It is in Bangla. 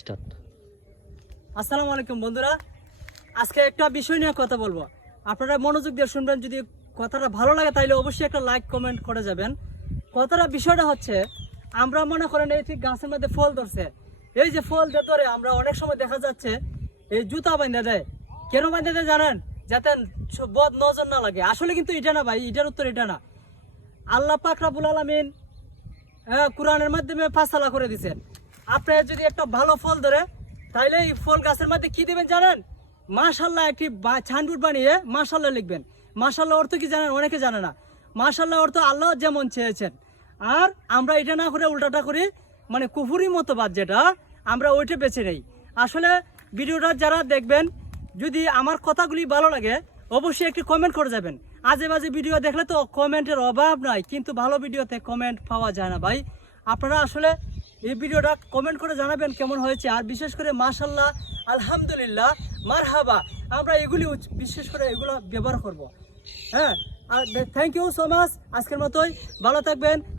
স্টার্ট। আসসালামু আলাইকুম বন্ধুরা, আজকে একটা বিষয় নিয়ে কথা বলবো। আপনারা মনোযোগ দিয়ে শুনবেন। যদি কথাটা ভালো লাগে তাহলে অবশ্যই একটা লাইক কমেন্ট করে যাবেন। বিষয়টা হচ্ছে, আমরা মনে করেন এই ঠিক গাছের মধ্যে ফল ধরছে, এই যে ফল দিয়ে ধরে আমরা অনেক সময় দেখা যাচ্ছে এই জুতা বাঁধা দেয়। কেন বাঁধা দেয় জানেন? যাতে বদ নজর না লাগে। আসলে কিন্তু এটা না ভাই, এটার উত্তর এটা না। আল্লাহ পাক রব্বুল আলামিন কোরআনের মাধ্যমে ফায়সালা করে দিয়েছেন, আপনার যদি একটা ভালো ফল ধরে তাইলে এই ফল গাছের মধ্যে কি দিবেন জানেন? মাশাআল্লাহ একটি ছানবুট বানিয়ে মাশাআল্লাহ লিখবেন। মাশাআল্লাহ অর্থ কি জানেন? অনেকে জানে না। মাশাআল্লাহ অর্থ আল্লাহ যেমন চেয়েছেন। আর আমরা এটা না করে উল্টাটা করি, মানে কুফুরি মতবাদ যেটা, আমরা ওইটা বেছে নেই। আসলে ভিডিওটা যারা দেখবেন, যদি আমার কথাগুলি ভালো লাগে অবশ্যই একটি কমেন্ট করে যাবেন। আজে বাজে ভিডিও দেখলে তো কমেন্টের অভাব নাই, কিন্তু ভালো ভিডিওতে কমেন্ট পাওয়া যায় না ভাই। আপনারা আসলে এই ভিডিওটা কমেন্ট করে জানাবেন কেমন হয়েছে। আর বিশেষ করে মাশাআল্লাহ, আলহামদুলিল্লাহ, মারহাবা, আমরা এগুলি বিশেষ করে এগুলো ব্যবহার করব। হ্যাঁ, আর থ্যাংক ইউ সো মাচ। আজকের মতোই ভালো থাকবেন।